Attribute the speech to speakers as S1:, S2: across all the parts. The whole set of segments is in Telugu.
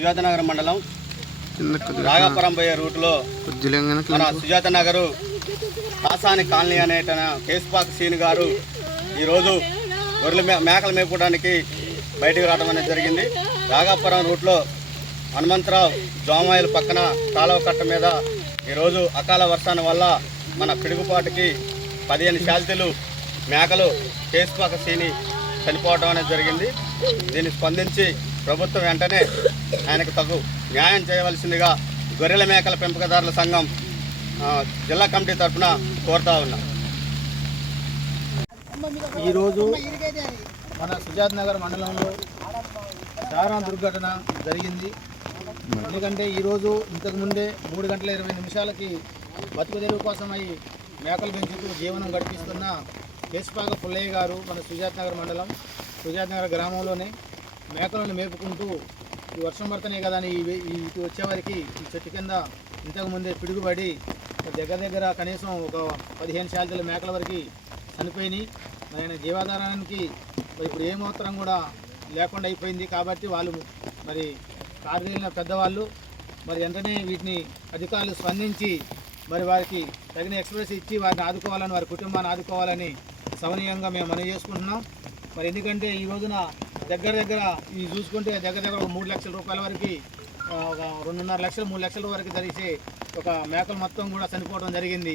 S1: సుజాతనగర్ మండలం రాగాపురం పోయే రూట్లో మన సుజాత నగరు కాసాని కాలనీ అనేట కేసుపాక్ సీన్ గారు ఈరోజు గొర్రెల మే మేకలు మేపుకోవడానికి బయటకు రావడం అనేది జరిగింది. రాగాపురం రూట్లో హనుమంతరావు జోమాయిల పక్కన కాలువ కట్ట మీద ఈరోజు అకాల వర్షాల వల్ల మన పిడుగుపాటుకి పదిహేను శాల్తీలు మేకలు కేసుపాక సీని చనిపోవడం అనేది జరిగింది. దీన్ని స్పందించి ప్రభుత్వం వెంటనే ఆయనకు తగు న్యాయం చేయవలసిందిగా గొర్రెల మేకల పెంపకదారుల సంఘం జిల్లా కమిటీ తరఫున కోరుతా ఉన్నా.
S2: ఈరోజు మన సుజాత్ నగర్ మండలంలో దారుణ దుర్ఘటన జరిగింది. ఎందుకంటే ఈరోజు ఇంతకుముందే మూడు గంటల ఇరవై నిమిషాలకి బతుకు తెరువు కోసమై మేకలు పెంచుతూ జీవనం గడిపిస్తున్న కేసుపాక పుల్లయ్య గారు మన సుజాత్ నగర్ మండలం సుజాత్ నగర్ గ్రామంలోనే మేకలను మేపుకుంటూ ఈ వర్షం పడుతున్నాయి కదా అని ఈ వే- ఈ ఇటు వచ్చేవారికి ఈ చెట్టు కింద ఇంతకుముందే పిడుగుపడి దగ్గర దగ్గర కనీసం ఒక పదిహేను శాతల మేకల వరకు చనిపోయినాయి. మరి ఆయన జీవాధారానికి మరి ఇప్పుడు ఏమాత్రం కూడా లేకుండా అయిపోయింది కాబట్టి వాళ్ళు మరి కార్యాలయ పెద్దవాళ్ళు మరి వెంటనే వీటిని అధికారులు స్పందించి మరి వారికి తగిన ఎక్స్ప్రెస్ ఇచ్చి వారిని ఆదుకోవాలని వారి కుటుంబాన్ని ఆదుకోవాలని సవనీయంగా మేము మనవి చేసుకుంటున్నాం. మరి ఎందుకంటే ఈ రోజున దగ్గర దగ్గర ఇది చూసుకుంటే దగ్గర దగ్గర ఒక మూడు లక్షల రూపాయల వరకు ఒక రెండున్నర లక్షలు మూడు లక్షల వరకు ధరిసే ఒక మేకలు మొత్తం కూడా చనిపోవడం జరిగింది.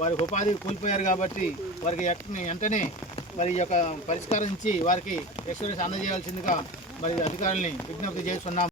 S2: వారికి ఉపాధి కోల్పోయారు కాబట్టి వారికి వెంటనే వెంటనే మరి ఈ యొక్క పరిష్కరించి వారికి ఎక్స్పీరియన్స్ అందజేయాల్సిందిగా మరి అధికారుల్ని విజ్ఞప్తి చేస్తున్నాం